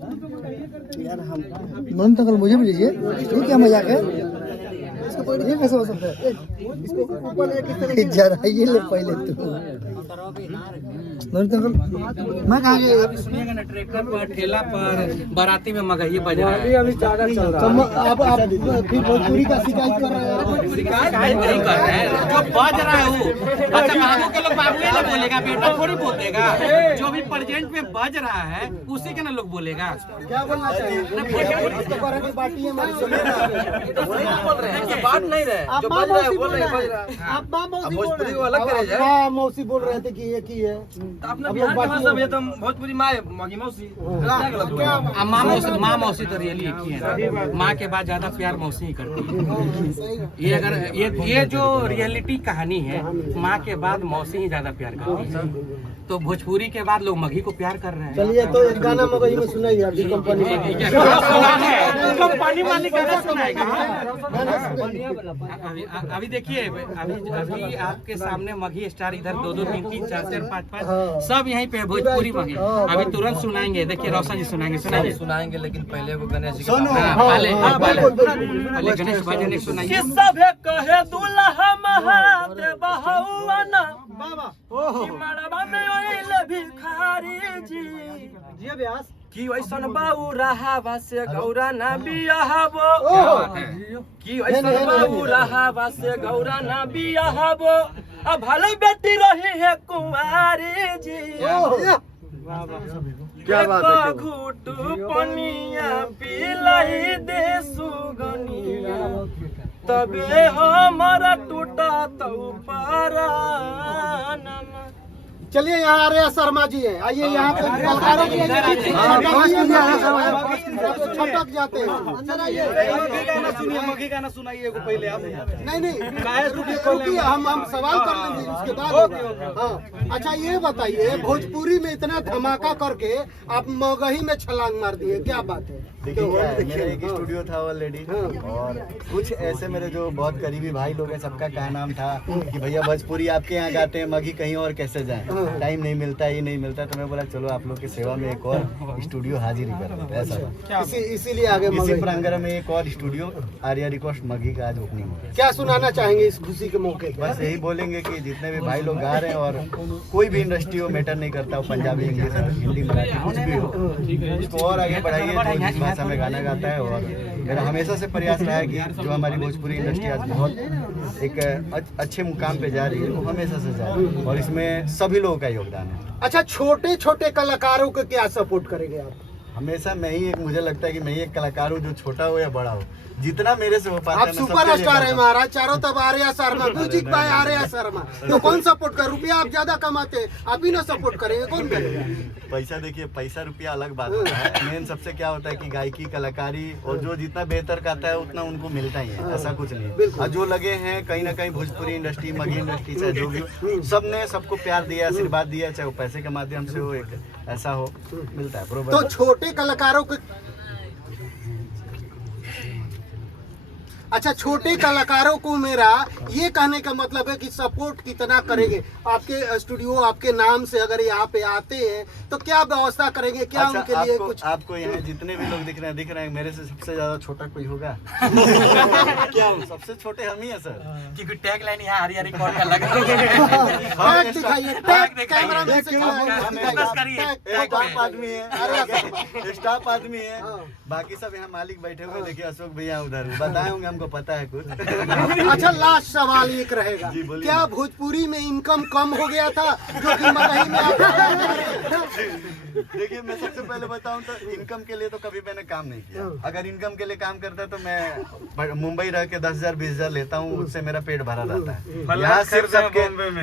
यार हम मन तो कल मुझे भी लीजिए, ये क्या मजाक है? ये कैसे हो सकता है? इसको ऊपर लेके जरा ये ले पहले तू। मैं कहाँ गया? अभी सुनिएगा ना, ट्रैक्टर पर, ठेला पर, बाराती में मगही बज रहा है। अभी ज्यादा चल रहा है। आप फिर भोजपुरी का शिकायत कर रहे हैं? भोजपुरी का शिकायत नहीं कर रहे हैं, जो बज रहा है वो। अच्छा, बाबू के लोग बाबू ही ना बोलेगा, बेटा थोड़ी बोलेगा। जो भी प्रेजेंट में बज रहा है उसी के ना लोग बोलेगा। क्या बोलना चाहिए? पार्टी है हमारी। बात नहीं रहे, जो बज रहा है बोल रहे हैं। आप माँ मौसी भोजपुरी को अलग करे जाए। माँ मौसी बोल रहे थे कि ये की है। अपना बिहार का भाषा भी तो भोजपुरी माँ मगी मौसी। माँ मौसी तो रियली एक ही है। माँ के बाद ज्यादा प्यार मौसी ही करती है। ये अगर ये जो रियलिटी कहानी है, माँ के बाद मौसी ही ज्यादा प्यार करती है। तो भोजपुरी के बाद लोग मगी को प्यार कर रहे हैं। चलिए तो एक गाना मगही में सुनाइए आपकी कंपनी कंपनी वाली गाना सुनाएगा। अभी देखिए, अभी आपके सामने मगी स्टार इधर 2-2, 3-3, 4-4, 5-5 सब यहीं पे भोजपुरी मगी। अभी तुरंत सुनाएंगे। देखिए रोशन जी सुनाएंगे, लेकिन पहले वो गणेश जी पहले गणेश भजन सुनाइए। सब कहे दुल्हा महादेव बहुआना मड़वा में ओइल भिखारी जी जी व्यास की वैसन बाऊ रहावा से गौरा ना बियाहबो। की वैसन बाऊ रहावा से गौरा ना बियाहबो। अब भले बेटी रही है कुंवारी जी। क्या बात है? घुटू पनिया पिलाई दे सुगनिया, तबे हमारा टूटा तो पारानमा। चलिए यहाँ आ रहे हैं शर्मा जी है, आइए यहाँ पे छटक जाते हैं। मगी गाना सुनाइए पहले आप। नहीं हम सवाल कर लेंगे उसके बाद। हाँ अच्छा ये बताइए, भोजपुरी में इतना धमाका करके आप मगही में छलांग मार दिए, क्या बात है? देखिए मेरा एक स्टूडियो था ऑलरेडी, और कुछ ऐसे मेरे जो बहुत करीबी भाई लोग हैं, सबका क्या नाम था कि भैया भोजपुरी आपके यहाँ गाते हैं, मगी कहीं और कैसे जाएं, टाइम नहीं मिलता, ये नहीं मिलता। तो मैं बोला चलो आप लोग की सेवा में एक और स्टूडियो हाजिर ही कर देते, ऐसा इसीलिए आगे इसी प्रांगण में एक और स्टूडियो आर्या रिकॉस्ट मगी का आज ओपनिंग हो गया। क्या सुनाना चाहेंगे इस खुशी के मौके पर? बस यही बोलेंगे कि जितने भी भाई लोग गा रहे हैं, और कोई भी इंडस्ट्री हो, मैटर नहीं करता, वो पंजाबी, इंग्लिश, हिंदी, मराठी, कुछ भी हो, इसको और आगे बढ़ाइए जो जिस भाषा में गाना गाता है। और मेरा हमेशा से प्रयास रहा है कि जो हमारी भोजपुरी इंडस्ट्री आज बहुत एक अच्छे मुकाम पे जा रही है, वो हमेशा से जाए, और इसमें सभी लोगों का योगदान है। अच्छा छोटे छोटे कलाकारों को क्या सपोर्ट करेंगे आप? हमेशा मैं ही एक, मुझे लगता है कि मैं ही एक कलाकार हूँ, जो छोटा हो या बड़ा हो, जितना मेरे से हो पाता है। आप सुपरस्टार है महाराज, चारों तरफ आर्या शर्मा, म्यूजिक बाय आर्या शर्मा, तो कौन सपोर्ट कर? रुपया आप ज्यादा कमाते हैं, आप ही ना सपोर्ट करेंगे, कौन करेगा? पैसा देखिए, पैसा रुपया अलग बात होता है, मेन सबसे क्या होता है कि गायकी, कलाकारी, और जो जितना बेहतर गाता है उतना उनको मिलता ही है, ऐसा कुछ नहीं। और जो लगे हैं कहीं ना कहीं भोजपुरी इंडस्ट्री, मगी इंडस्ट्री, चाहे जो भी हो, सबने सबको प्यार दिया, आशीर्वाद दिया, चाहे वो पैसे के माध्यम से हो, एक ऐसा हो, मिलता है बरोबर। तो छोटे कलाकारों को, अच्छा छोटे कलाकारों को मेरा ये कहने का मतलब है कि सपोर्ट कितना करेंगे? आपके स्टूडियो, आपके नाम से अगर यहाँ पे आते हैं तो क्या व्यवस्था करेंगे? क्या अच्छा, उनके लिए कुछ? आपको यहाँ जितने भी लोग दिख रहे हैं, मेरे से सबसे ज्यादा छोटा कोई होगा? क्या हो? सबसे छोटे हम ही है सर, क्योंकि टैग लाइन यहाँ आर्या रिकॉर्ड का लगा। टैग दिखाइए, टैग कैमरा में से स्टाफ आदमी है, स्टाफ आदमी है, बाकी सब यहाँ मालिक बैठे हुए। देखिए अशोक भैया उधर बताए होंगे, हमको पता है कुछ। अच्छा लास्ट सवाल एक रहेगा, जी बोलिए। क्या भोजपुरी में इनकम कम हो गया था जो कि मगही में देखिए मैं सबसे पहले बताऊं तो इनकम के लिए तो कभी मैंने काम नहीं किया। अगर इनकम के लिए काम करता तो मैं मुंबई रह के 10,000 20,000 लेता हूं, उससे मेरा पेट भरा रहता है।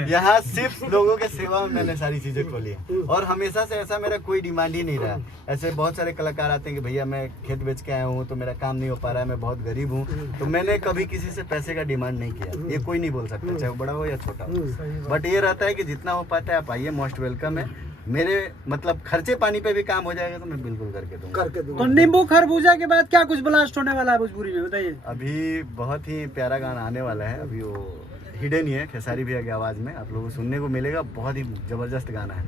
यहाँ सिर्फ लोगों के सेवा में मैंने सारी चीजें खोली है, और हमेशा से ऐसा मेरा कोई डिमांड ही नहीं रहा। ऐसे बहुत सारे कलाकार आते हैं कि भैया मैं खेत बेच के आया हूँ तो मेरा काम नहीं हो पा रहा है, मैं बहुत गरीब हूँ, तो मैंने कभी किसी से पैसे का डिमांड नहीं किया। ये कोई नहीं बोल सकता, चाहे वो बड़ा हो या छोटा हो। बट ये रहता है कि जितना हो पाता है आप आइए, मोस्ट वेलकम है। मेरे मतलब खर्चे पानी पे भी काम हो जाएगा तो मैं बिल्कुल करके दूंगा। तो नींबू खरबूजा के बाद क्या कुछ ब्लास्ट होने वाला है भोजपुरी में, बताइए? अभी बहुत ही प्यारा गाना आने वाला है, अभी वो हिडन ही है, खेसारी भैया की आवाज़ में आप लोगों को सुनने को मिलेगा। बहुत ही जबरदस्त गाना है,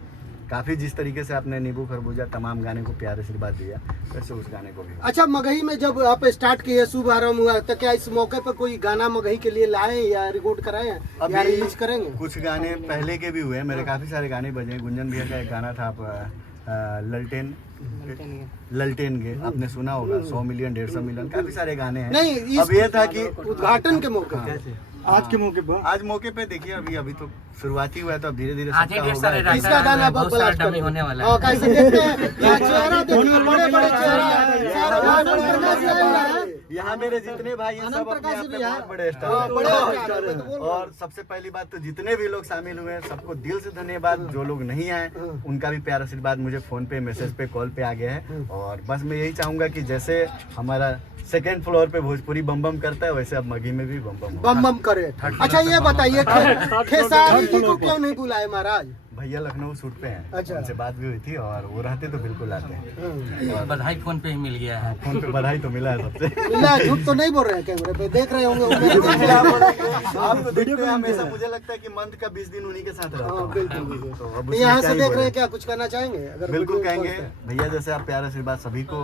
काफी जिस तरीके से आपने नींबू खरबूजा तमाम गाने को प्यार आशीर्वाद दिया, वैसे उस गाने को भी। अच्छा, मगही में जब आप स्टार्ट किए, शुभारंभ हुआ, तो क्या इस मौके पर कोई गाना मगही के लिए लाए या रिकॉर्ड कराए या रिलीज करेंगे? कुछ गाने पहले के भी हुए, मेरे काफी सारे गाने बजे। गुंजन भैया का एक गाना था ललटेन गे, आपने सुना होगा, 100 मिलियन 150 मिलियन, काफी सारे गाने हैं। नहीं, अब ये था कि उद्घाटन के मौके पर, आज मौके पे देखिए, अभी तो शुरुआती हुआ है, तो अब धीरे धीरे आज ही ढेर सारे राइटर इसका गाना हैं, बहुत सारा ब्लास्ट डमी होने वाला हाँ, है। कैसे देखते हैं यहाँ चेहरा देखिए, बड़े बड़े चेहरा, सारे भाई बड़े यहाँ मेरे जितने भाई हैं सब अपने आप में बहुत बड़े हाँ, स्टार बड़े हैं। स्टार हैं, तो बोल रहा हूँ। और सबसे पहली बात तो जितने भी लोग शामिल हुए हैं सबको दिल से धन्यवाद। जो लोग नहीं आए उनका भी प्यार आशीर्वाद मुझे फोन पे, मैसेज पे, कॉल पे आ गया है। और बस मैं यही चाहूंगा कि जैसे हमारा सेकेंड फ्लोर पे भोजपुरी बम बम करता है, वैसे अब मगी में भी बम बम होगा। बम बम करे। अच्छा, ये बताइए खेसारी जी को क्यों नहीं बुलाए महाराज? भैया लखनऊ शूट पे हैं, अच्छा। उनसे बात भी हुई थी और वो रहते तो बिल्कुल आते हैं। बधाई फोन पे ही मिल गया है। फोन पे बधाई तो मिला है सबसे। मिला, झूठ तो नहीं बोल रहे हैं, कैमरे पे देख रहे होंगे। आप तो देखते हैं हमेशा, मुझे लगता है कि मंथ का 20 दिन उन्हीं के साथ रहता हाँ, हूं। बिल्कुल बिल्कुल। तो अब तो उसमें यहाँ क्या से ही देख बोले। रहे हैं, क्या कुछ कहना चाहेंगे? अगर बिल्कुल वीडियो कहेंगे, कॉल पे। भैया जैसे आप प्यार आशीर्वाद सभी को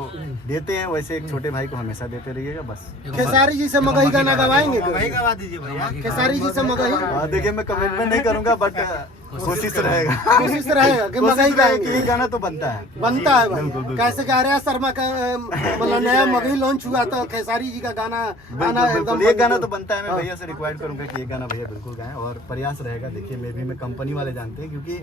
देते हैं, वैसे एक छोटे भाई को हमेशा देते रहिएगा बस। खेसारी जी से मगही गाना गवाएंगे? गवा दीजिए भैया। खेसारी जी से मगही देखिए मैं कमिटमेंट नहीं करूंगा, बट कोशिश रहेगा। कोशिश रहेगा कि मगही कोशिश रहेगा कि गाएंगे। ये गाना तो बनता है। बनता है भाई। बिल्कुल, बिल्कुल। कैसे कि आर्या शर्मा का मतलब नया मगही लॉन्च हुआ, तो खेसारी जी का गाना आना बिल्कुल, ये गाना तो बनता है। मैं भैया से रिक्वायर्ड करूंगा कि ये गाना भैया बिल्कुल गाएं और प्रयास रहेगा। देखिए मे भी में कंपनी वाले जानते हैं, क्योंकि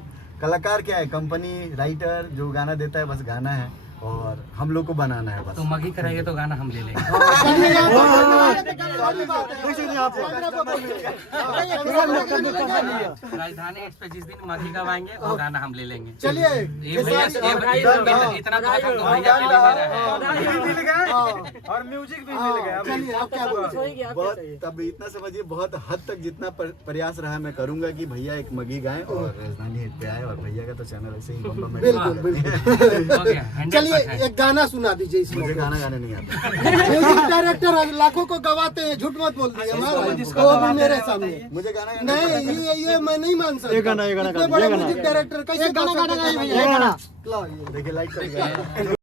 कलाकार क्या है, कंपनी राइटर जो गाना देता है बस गाना है और हम लोग को बनाना है बस। तो मगी कराइए तो गाना हम ले लेंगे। राजधानी एक्सप्रेस जिस दिन मगी गवाएंगे वो गाना हम ले लेंगे। चलिए ये भैया इतना तो हम तो भैया के लिए दे रहे हैं। और म्यूजिक भी मिल गया। चलिए, आप क्या बोलते हैं? बहुत तब इतना समझिए, बहुत हद तक जितना प्रयास रहा मैं करूंगा कि भैया एक मगी गाएं और राजधानी हिट पे आए। और भैया का तो चैनल ऐसे ही बम्बा में बिल्कुल बिल्कुल। हो गया 100%। चलिए, एक गाना सुना दीजिए इस मुझे मौके गाना गाने नहीं आता। पे। म्यूजिक डायरेक्टर लाखों को गवाते हैं, झूठ मत बोल दीजिए महाराज। वो भी मेरे सामने मुझे गाना गाने नहीं, ये मैं नहीं मान सकता। ये गाना, इतने बड़े म्यूजिक डायरेक्टर कैसे गाना गाना? देखिए लाइक कर